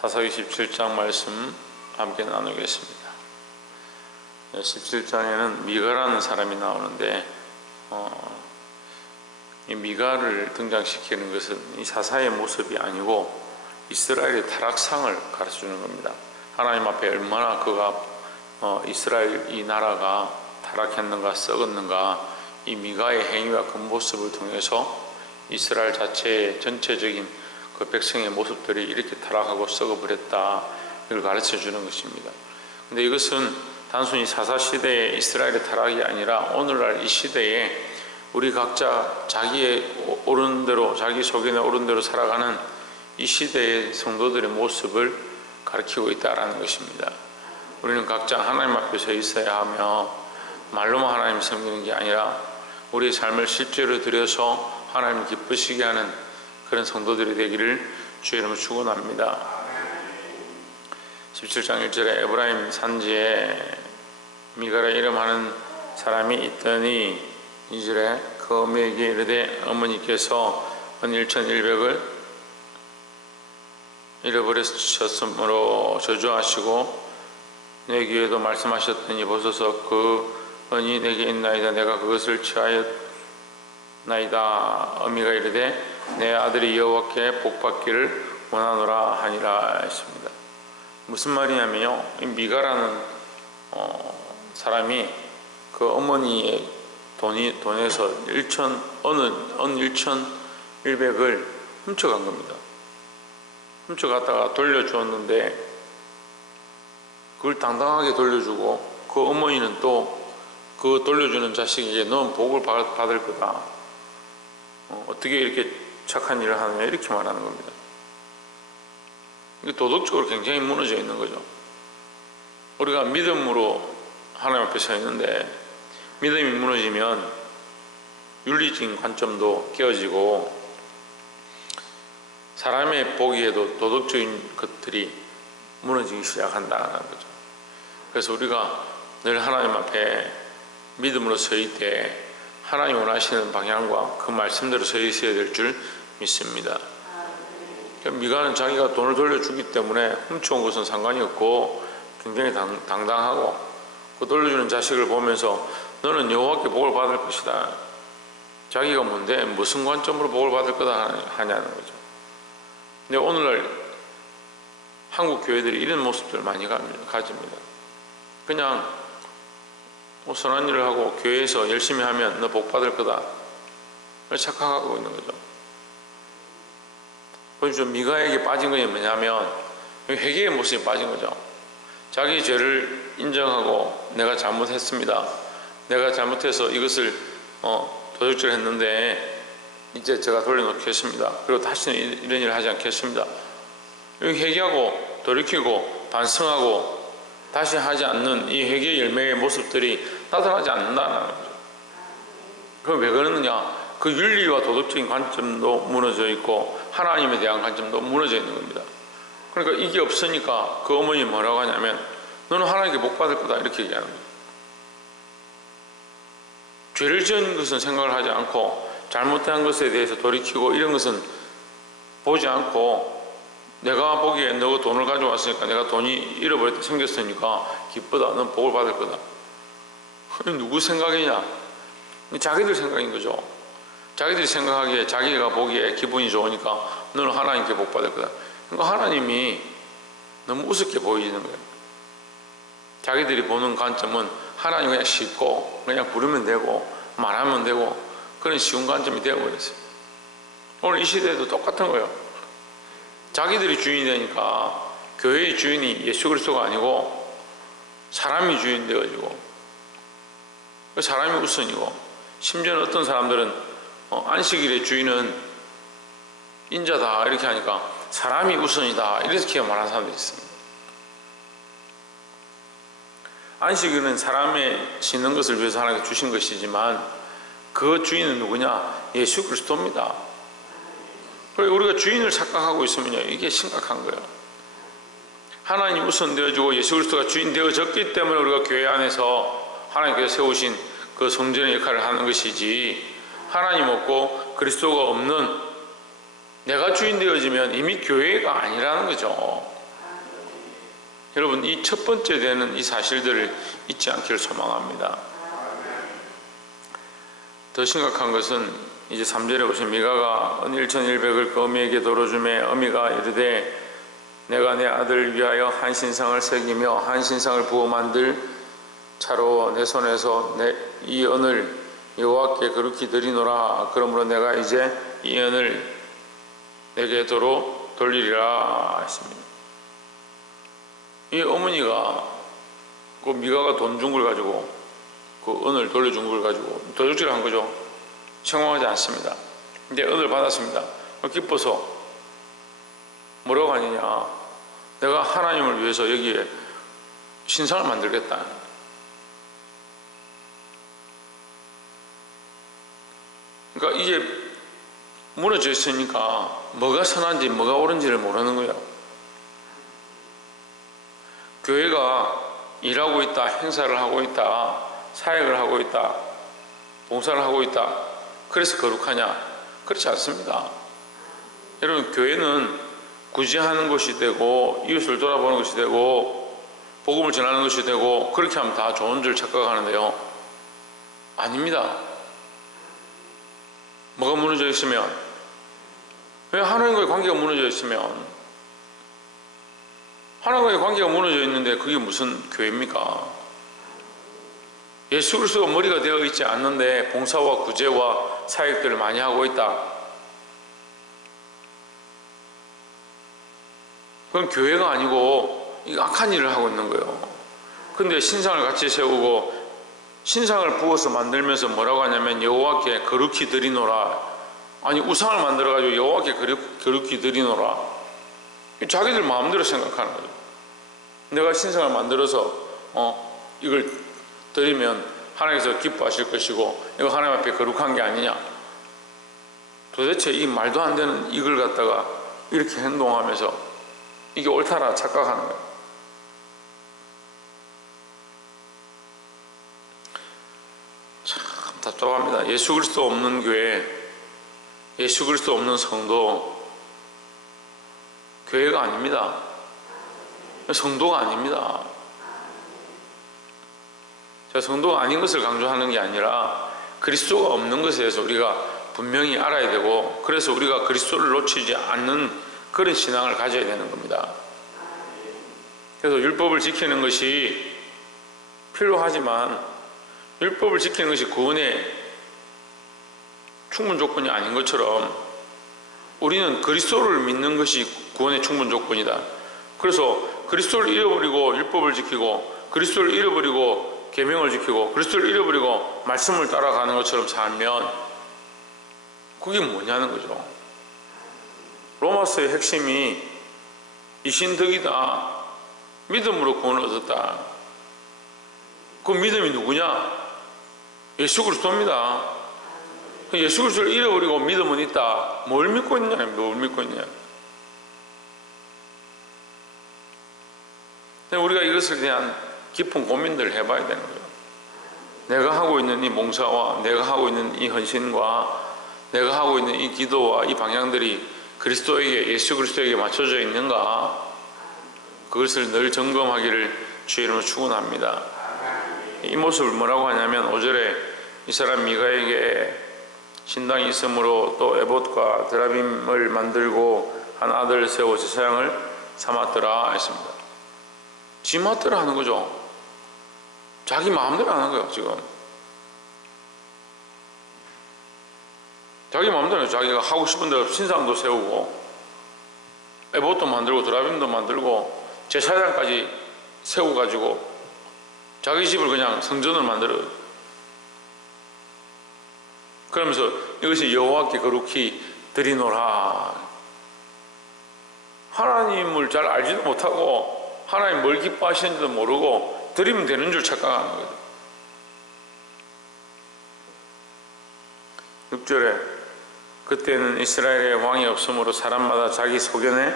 사사기 17장 말씀 함께 나누겠습니다. 17장에는 미가라는 사람이 나오는데 이 미가를 등장시키는 것은 이 사사의 모습이 아니고 이스라엘의 타락상을 가르쳐주는 겁니다. 하나님 앞에 얼마나 그가 이스라엘 이 나라가 타락했는가 썩었는가, 이 미가의 행위와 그 모습을 통해서 이스라엘 자체의 전체적인 그 백성의 모습들이 이렇게 타락하고 썩어버렸다, 이걸 가르쳐주는 것입니다. 근데 이것은 단순히 사사시대의 이스라엘의 타락이 아니라 오늘날 이 시대에 우리 각자 자기의 오른 대로, 자기 속에 오른 대로 살아가는 이 시대의 성도들의 모습을 가르치고 있다는 것입니다. 우리는 각자 하나님 앞에 서 있어야 하며 말로만 하나님 섬기는 게 아니라 우리의 삶을 실제로 들여서 하나님을 기쁘시게 하는 그런 성도들이 되기를 주의 이름으로 축원합니다. 17장 1절에 에브라임 산지에 미가라 이름하는 사람이 있더니 2절에 그 어머니에게 이르되 어머니께서 은 1,100을 잃어버리셨으므로 저주하시고 내 귀에도 말씀하셨더니 보소서 그 은이 내게 있나이다. 내가 그것을 취하였나이다. 어미가 이르되 내 아들이 여호와께 복받기를 원하노라 하니라 했습니다. 무슨 말이냐면요, 이 미가라는 사람이 그 어머니의 돈에서 은 1,100을 훔쳐간 겁니다. 훔쳐갔다가 돌려주었는데 그걸 당당하게 돌려주고 그 어머니는 또 그 돌려주는 자식에게 넌 복을 받을 거다. 어떻게 이렇게 착한 일을 하느냐, 이렇게 말하는 겁니다. 이게 도덕적으로 굉장히 무너져 있는 거죠. 우리가 믿음으로 하나님 앞에 서 있는데 믿음이 무너지면 윤리적인 관점도 깨어지고 사람의 보기에도 도덕적인 것들이 무너지기 시작한다는 거죠. 그래서 우리가 늘 하나님 앞에 믿음으로 서 있되 하나님 원하시는 방향과 그 말씀대로 서 있어야 될 줄 믿습니다. 미가는 자기가 돈을 돌려주기 때문에 훔쳐온 것은 상관이 없고 굉장히 당당하고 그 돌려주는 자식을 보면서 너는 여호와께 복을 받을 것이다. 자기가 뭔데 무슨 관점으로 복을 받을 거다 하냐는 거죠. 근데 오늘날 한국 교회들이 이런 모습들을 많이 가집니다. 그냥 선한 일을 하고 교회에서 열심히 하면 너 복 받을 거다, 착각하고 있는 거죠. 보십시오. 미가에게 빠진 것이 뭐냐면 회개의 모습이 빠진 거죠. 자기 죄를 인정하고 내가 잘못했습니다. 내가 잘못해서 이것을 도적질을 했는데 이제 제가 돌려놓겠습니다. 그리고 다시는 이런 일을 하지 않겠습니다. 회개하고 돌이키고 반성하고 다시 하지 않는 이 회개의 열매의 모습들이 나타나지 않는다는 거죠. 그럼 왜 그러느냐? 그 윤리와 도덕적인 관점도 무너져 있고 하나님에 대한 관점도 무너져 있는 겁니다. 그러니까 이게 없으니까 그 어머니 뭐라고 하냐면 너는 하나님께 복 받을 거다, 이렇게 얘기하는 거예요. 죄를 지은 것은 생각을 하지 않고 잘못한 것에 대해서 돌이키고 이런 것은 보지 않고 내가 보기에 너가 돈을 가져왔으니까, 내가 돈이 잃어버렸다 생겼으니까 기쁘다, 넌 복을 받을 거다. 누구 생각이냐? 자기들 생각인 거죠. 자기들이 생각하기에, 자기가 보기에 기분이 좋으니까 너는 하나님께 복 받을 거다. 그러니까 하나님이 너무 우습게 보이는 거예요. 자기들이 보는 관점은 하나님 그냥 쉽고 그냥 부르면 되고 말하면 되고 그런 쉬운 관점이 되어버렸어요. 오늘 이 시대에도 똑같은 거예요. 자기들이 주인이 되니까 교회의 주인이 예수 그리스도가 아니고 사람이 주인 되어지고 사람이 우선이고, 심지어는 어떤 사람들은 안식일의 주인은 인자다 이렇게 하니까 사람이 우선이다 이렇게 말하는 사람들이 있습니다. 안식일은 사람의 쉬는 것을 위해서 하나님께 주신 것이지만 그 주인은 누구냐? 예수 그리스도입니다. 그리고 우리가 주인을 착각하고 있으면요, 이게 심각한 거예요. 하나님이 우선 되어지고 예수 그리스도가 주인 되어졌기 때문에 우리가 교회 안에서 하나님께서 세우신 그 성전의 역할을 하는 것이지, 하나님 없고 그리스도가 없는 내가 주인 되어지면 이미 교회가 아니라는 거죠. 여러분, 이 첫 번째 되는 이 사실들을 잊지 않기를 소망합니다. 더 심각한 것은 이제 3절에 보시면 미가가 은 1,100을 그 어미에게 돌어주매 어미가 이르되 내가 내 아들을 위하여 한 신상을 새기며 한 신상을 부어 만들 차로 내 손에서 이 은을 여호와께 거룩히 드리노라. 그러므로 내가 이제 이 은을 내게 도로 돌리리라 했습니다. 이 어머니가 그 미가가 돈 준 걸 가지고 그 은을 돌려준 걸 가지고 도둑질한 거죠. 성공하지 않습니다. 근데 은을 받았습니다. 기뻐서 뭐라고 하느냐, 내가 하나님을 위해서 여기에 신상을 만들겠다. 그러니까 이게 무너져 있으니까 뭐가 선한지 뭐가 옳은지를 모르는 거예요. 교회가 일하고 있다, 행사를 하고 있다, 사역을 하고 있다, 봉사를 하고 있다, 그래서 거룩하냐? 그렇지 않습니다. 여러분, 교회는 구제하는 것이 되고 이웃을 돌아보는 것이 되고 복음을 전하는 것이 되고 그렇게 하면 다 좋은 줄 착각하는데요, 아닙니다. 뭐가 무너져 있으면, 왜 하나님과의 관계가 무너져 있으면, 하나님과의 관계가 무너져 있는데 그게 무슨 교회입니까? 예수 그리스도가 머리가 되어 있지 않는데 봉사와 구제와 사역들을 많이 하고 있다. 그건 교회가 아니고 악한 일을 하고 있는 거예요. 근데 신상을 같이 세우고 신상을 부어서 만들면서 뭐라고 하냐면 여호와께 거룩히 드리노라. 아니, 우상을 만들어 가지고 여호와께 거룩히 드리노라. 자기들 마음대로 생각하는 거죠. 내가 신상을 만들어서 이걸 드리면 하나님께서 기뻐하실 것이고 이거 하나님 앞에 거룩한 게 아니냐. 도대체 이 말도 안 되는 이걸 갖다가 이렇게 행동하면서 이게 옳다라 착각하는 거예요. 참 답답합니다. 예수 그리스도 없는 교회, 예수 그리스도 없는 성도, 교회가 아닙니다. 성도가 아닙니다. 제가 성도가 아닌 것을 강조하는 게 아니라 그리스도가 없는 것에 대해서 우리가 분명히 알아야 되고, 그래서 우리가 그리스도를 놓치지 않는 그런 신앙을 가져야 되는 겁니다. 그래서 율법을 지키는 것이 필요하지만 율법을 지키는 것이 구원의 충분 조건이 아닌 것처럼 우리는 그리스도를 믿는 것이 구원의 충분 조건이다. 그래서 그리스도를 잃어버리고 율법을 지키고 그리스도를 잃어버리고 계명을 지키고 그리스도를 잃어버리고 말씀을 따라가는 것처럼 살면 그게 뭐냐는 거죠. 로마서의 핵심이 이신덕이다. 믿음으로 구원을 얻었다. 그 믿음이 누구냐? 예수 그리스도입니다. 예수 그리스도를 잃어버리고 믿음은 있다. 뭘 믿고 있냐? 뭘 믿고 있냐? 우리가 이것에 대한 깊은 고민들을 해봐야 되는 거예요. 내가 하고 있는 이 봉사와 내가 하고 있는 이 헌신과 내가 하고 있는 이 기도와 이 방향들이 그리스도에게, 예수 그리스도에게 맞춰져 있는가? 그것을 늘 점검하기를 주의 이름으로 축원합니다. 이 모습을 뭐라고 하냐면 5절에 이 사람 미가에게 신당이 있으므로 또 에봇과 드라빔을 만들고 한 아들을 세워 제사장을 삼았더라 했습니다. 지 멋대로 하는 거죠. 자기 마음대로 하는 거예요. 지금 자기 마음대로 자기가 하고 싶은 대로 신상도 세우고 에봇도 만들고 드라빔도 만들고 제사장까지 세워가지고 자기 집을 그냥 성전을 만들어요. 그러면서 이것이 여호와께 거룩히 드리노라. 하나님을 잘 알지도 못하고 하나님 뭘 기뻐하시는지도 모르고 드리면 되는 줄 착각하는 거예요. 6절에 그때는 이스라엘에 왕이 없으므로 사람마다 자기 소견에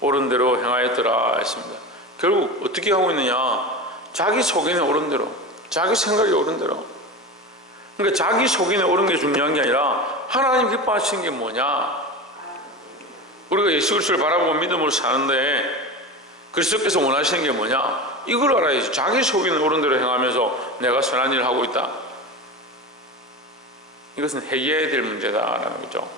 옳은 대로 행하였더라 했습니다. 결국 어떻게 하고 있느냐? 자기 소견에 옳은 대로, 자기 생각에 옳은 대로. 그러니까 자기 소견에 옳은 게 중요한 게 아니라 하나님 기뻐하시는 게 뭐냐? 우리가 예수 그리스도를 바라보고 믿음으로 사는데 그리스도께서 원하시는 게 뭐냐? 이걸 알아야지. 자기 속이는 옳은대로 행하면서 내가 선한 일을 하고 있다. 이것은 해결해야 될 문제다라는 거죠.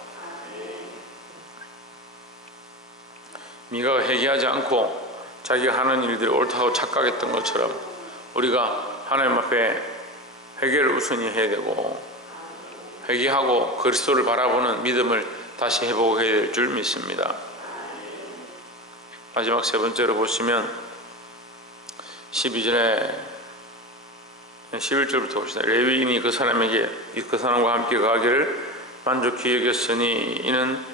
미가가 회개하지 않고 자기가 하는 일들이 옳다고 착각했던 것처럼 우리가 하나님 앞에 회개를 우선히 해야 되고, 회개하고 그리스도를 바라보는 믿음을 다시 회복해야 될 줄 믿습니다. 마지막 세 번째로 보시면 12절에 11절부터 봅시다. 레위인이 그 사람과 함께 가기를 만족히 여겼으니 이는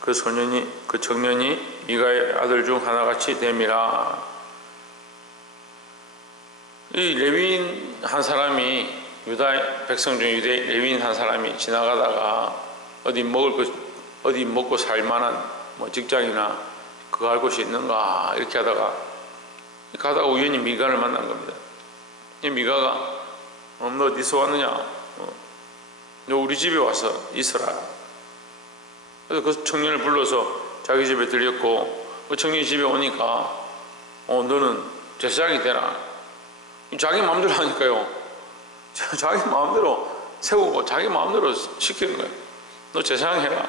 그 청년이 미가의 아들 중 하나같이 됨이라. 이 레위인 한 사람이, 유다 백성 중 레위인 한 사람이 지나가다가 어디 먹고 살 만한 직장이나 그거 할 곳이 있는가 이렇게 가다가 우연히 미가를 만난 겁니다. 이 미가가 너 어디서 왔느냐? 너 우리 집에 와서 있어라. 그래서 그 청년을 불러서 자기 집에 들였고, 그 청년이 집에 오니까 너는 제사장이 되라. 자기 마음대로 하니까요. 자기 마음대로 세우고 자기 마음대로 시키는 거예요. 너 제사장 해라.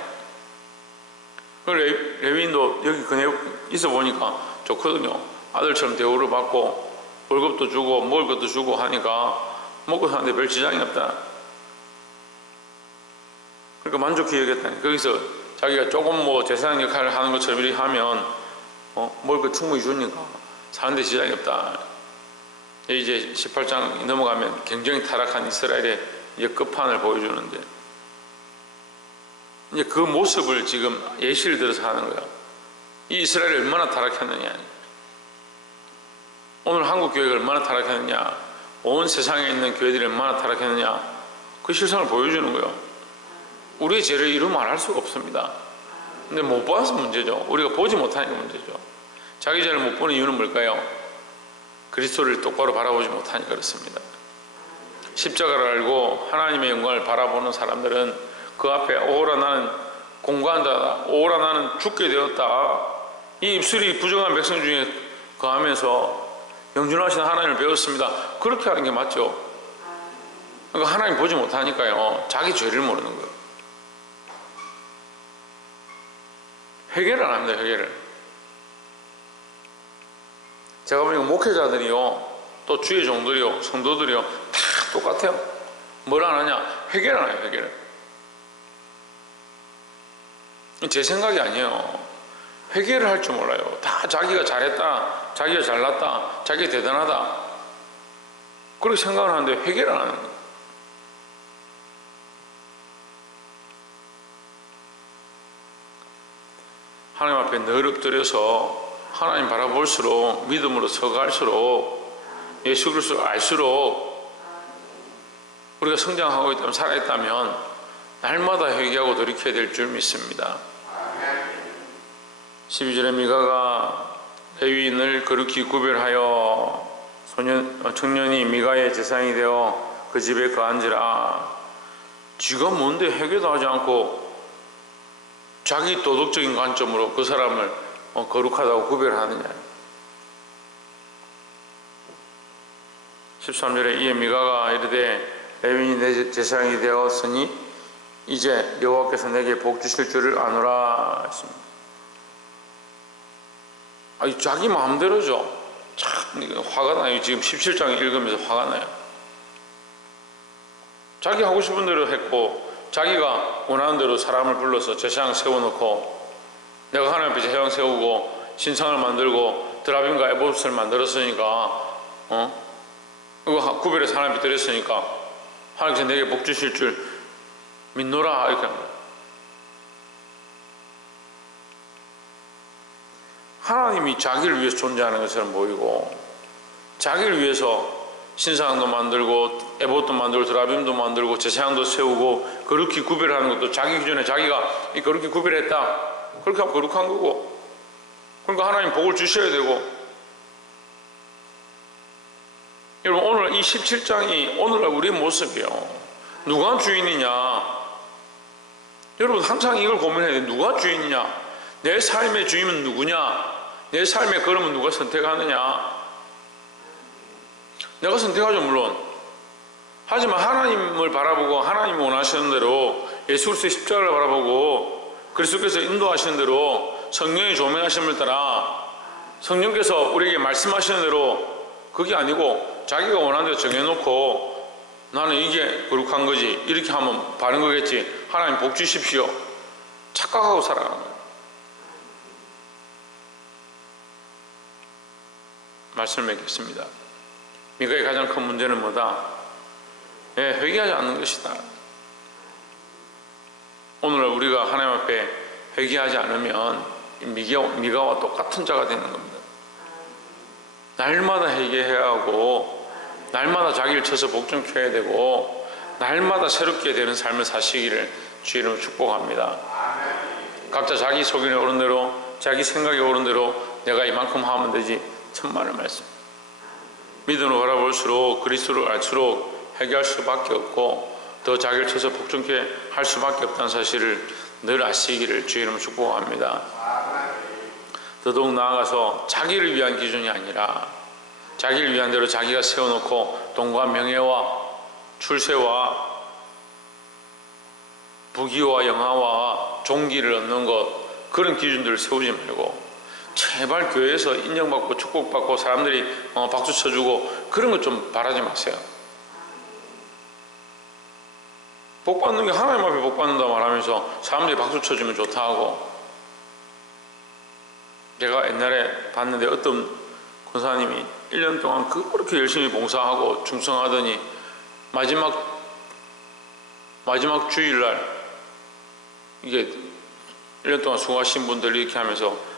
레위인도 여기 그네 있어 보니까 좋거든요. 아들처럼 대우를 받고 월급도 주고 먹을 것도 주고 하니까 먹고 사는데 별 지장이 없다. 그러니까 만족히 여겼다. 거기서 자기가 조금 제사장 역할을 하는 것처럼 이렇게 하면 먹을 거 충분히 주니까 사는데 지장이 없다. 이제 18장 넘어가면 굉장히 타락한 이스라엘의 이제 끝판을 보여주는데, 이제 그 모습을 지금 예시를 들어서 하는 거예요. 이 이스라엘이 얼마나 타락했느냐, 오늘 한국 교회가 얼마나 타락했느냐, 온 세상에 있는 교회들이 얼마나 타락했느냐, 그 실상을 보여주는 거예요. 우리의 죄를 이루 말할 수가 없습니다. 근데 못 봐서 문제죠. 우리가 보지 못하니까 문제죠. 자기 죄를 못 보는 이유는 뭘까요? 그리스도를 똑바로 바라보지 못하니까 그렇습니다. 십자가를 알고 하나님의 영광을 바라보는 사람들은 그 앞에 오라 나는 공고한다, 오라 나는 죽게 되었다, 이 입술이 부정한 백성 중에 거하면서 영존하신 하나님을 배웠습니다, 그렇게 하는 게 맞죠. 그러니까 하나님 보지 못하니까요, 자기 죄를 모르는 거예요. 회개를 안 합니다. 회개를. 제가 보니까 목회자들이요, 또 주의 종들이요, 성도들이요, 다 똑같아요. 뭘 안 하냐? 회개를 안 해요. 회개를. 제 생각이 아니에요. 회개를 할 줄 몰라요. 다 자기가 잘했다, 자기가 잘났다, 자기가 대단하다, 그렇게 생각을 하는데 회개를 안 하는 거예요. 하나님 앞에 늘 엎드려서 하나님 바라볼수록, 믿음으로 서갈수록, 예수 그리스도를 알수록 우리가 성장하고 있다면, 살아있다면 날마다 회개하고 돌이켜야 될 줄 믿습니다. 12절에 미가가 레위인을 거룩히 구별하여 청년이 미가의 제사장이 되어 그 집에 거한지라. 지가 뭔데 회개도 하지 않고 자기 도덕적인 관점으로 그 사람을 거룩하다고 구별하느냐. 13절에 이에 미가가 이르되 레위인이 내 제사장이 되었으니 이제 여호와께서 내게 복 주실 줄을 아노라 했습니다. 자기 마음대로죠. 참 화가 나요. 지금 17장 읽으면서 화가 나요. 자기 하고 싶은 대로 했고, 자기가 원하는 대로 사람을 불러서 제사장 세워놓고, 내가 하나님 앞에 제사장 세우고 신상을 만들고 드라빔과 에봇을 만들었으니까, 이거 구별해서 하나님 앞에 드렸으니까 하나님께서 내게 복 주실 줄 믿노라 이렇게 합니다. 하나님이 자기를 위해서 존재하는 것처럼 보이고, 자기를 위해서 신상도 만들고 에봇도 만들고 드라빔도 만들고 제사장도 세우고 거룩히 구별하는 것도 자기 기준에 자기가 거룩히 구별했다, 그렇게 하면 거룩한 거고, 그러니까 하나님 복을 주셔야 되고. 여러분, 오늘 이 17장이 오늘날 우리의 모습이에요. 누가 주인이냐? 여러분 항상 이걸 고민해야 돼요. 누가 주인이냐? 내 삶의 주인은 누구냐? 내 삶의 걸음은 누가 선택하느냐? 내가 선택하죠, 물론. 하지만 하나님을 바라보고 하나님이 원하시는 대로 예수 그리스도의 십자가를 바라보고 그리스도께서 인도하시는 대로 성령의 조명하심을 따라 성령께서 우리에게 말씀하시는 대로, 그게 아니고 자기가 원하는 대로 정해놓고 나는 이게 거룩한 거지, 이렇게 하면 바른 거겠지, 하나님 복 주십시오, 착각하고 살아가는 거예요. 말씀을 맺겠습니다. 미가의 가장 큰 문제는 뭐다? 회개하지 않는 것이다. 오늘 우리가 하나님 앞에 회개하지 않으면 미가와 똑같은 자가 되는 겁니다. 날마다 회개해야 하고, 날마다 자기를 쳐서 복종해야 되고, 날마다 새롭게 되는 삶을 사시기를 주의 이름으로 축복합니다. 각자 자기 소견에 오른 대로, 자기 생각에 오른 대로 내가 이만큼 하면 되지, 천만의 말씀. 믿음으로 바라볼수록 그리스도를 알수록 회개할 수밖에 없고 더 자기를 쳐서 복종케 할 수밖에 없다는 사실을 늘 아시기를 주의 이름으로 축복합니다. 더더욱 나아가서 자기를 위한 기준이 아니라 자기를 위한 대로 자기가 세워놓고 돈과 명예와 출세와 부귀와 영화와 종기를 얻는 것, 그런 기준들을 세우지 말고 제발 교회에서 인정받고 축복받고 사람들이 박수 쳐주고 그런 것 좀 바라지 마세요. 복받는 게 하나님 앞에 복받는다 말하면서 사람들이 박수 쳐주면 좋다 하고, 제가 옛날에 봤는데 어떤 권사님이 1년 동안 그렇게 열심히 봉사하고 충성하더니 마지막 주일날 이게 1년 동안 수고하신 분들 이렇게 하면서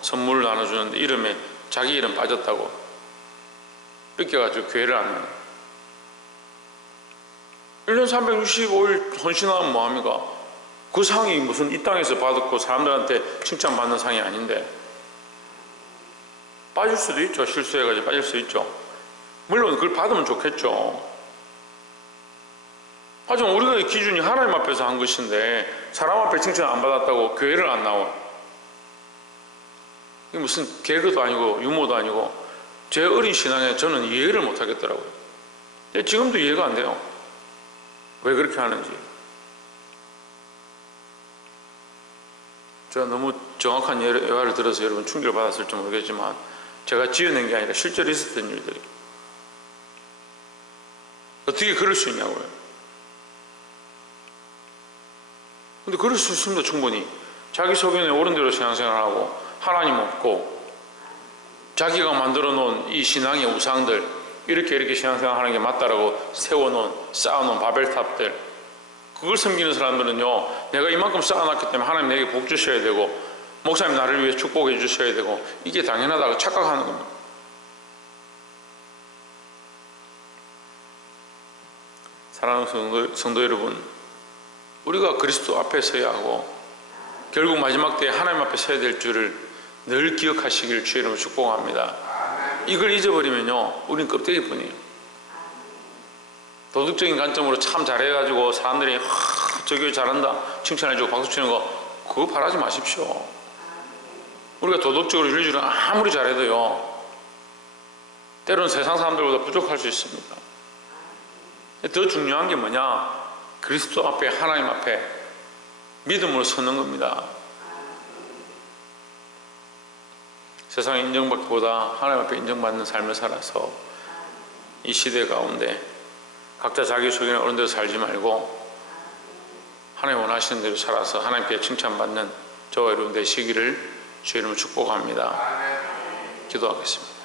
선물을 나눠주는데 이름에 자기 이름 빠졌다고 뺏겨가지고 교회를 안 해요. 1년 365일 헌신하면 뭐합니까? 그 상이 무슨 이 땅에서 받았고 사람들한테 칭찬받는 상이 아닌데, 빠질 수도 있죠. 실수해가지고 빠질 수 있죠. 물론 그걸 받으면 좋겠죠. 하지만 우리가 이 기준이 하나님 앞에서 한 것인데 사람 앞에 칭찬 안 받았다고 교회를 안 나와. 이게 무슨 개그도 아니고 유머도 아니고, 제 어린 신앙에 저는 이해를 못 하겠더라고요. 지금도 이해가 안 돼요. 왜 그렇게 하는지. 제가 너무 정확한 예화를 들어서 여러분 충격을 받았을지 모르겠지만 제가 지어낸 게 아니라 실제로 있었던 일들이. 어떻게 그럴 수 있냐고요. 근데 그럴 수 있습니다. 충분히. 자기 소견에 옳은 대로 신앙생활하고 하나님 없고 자기가 만들어 놓은 이 신앙의 우상들, 이렇게 신앙생활하는 게 맞다라고 세워놓은, 쌓아놓은 바벨탑들, 그걸 섬기는 사람들은요, 내가 이만큼 쌓아놨기 때문에 하나님 내게 복 주셔야 되고 목사님 나를 위해 축복해 주셔야 되고 이게 당연하다고 착각하는 겁니다. 사랑하는 성도 여러분, 우리가 그리스도 앞에 서야 하고 결국 마지막 때에 하나님 앞에 서야 될 줄을 늘 기억하시기를 주의 이름으로 축복합니다. 이걸 잊어버리면요, 우린 껍데기뿐이에요. 도덕적인 관점으로 참 잘해가지고 사람들이 저 교회 잘한다 칭찬해주고 박수치는 거, 그거 바라지 마십시오. 우리가 도덕적으로 윤리적으로 아무리 잘해도요, 때로는 세상 사람들보다 부족할 수 있습니다. 더 중요한 게 뭐냐? 그리스도 앞에, 하나님 앞에 믿음으로 서는 겁니다. 세상에 인정받기보다 하나님 앞에 인정받는 삶을 살아서 이 시대 가운데 각자 자기 소견에 옳은 대로 살지 말고 하나님 원하시는 대로 살아서 하나님께 칭찬받는 저와 여러분 되시기를 주의 이름으로 축복합니다. 기도하겠습니다.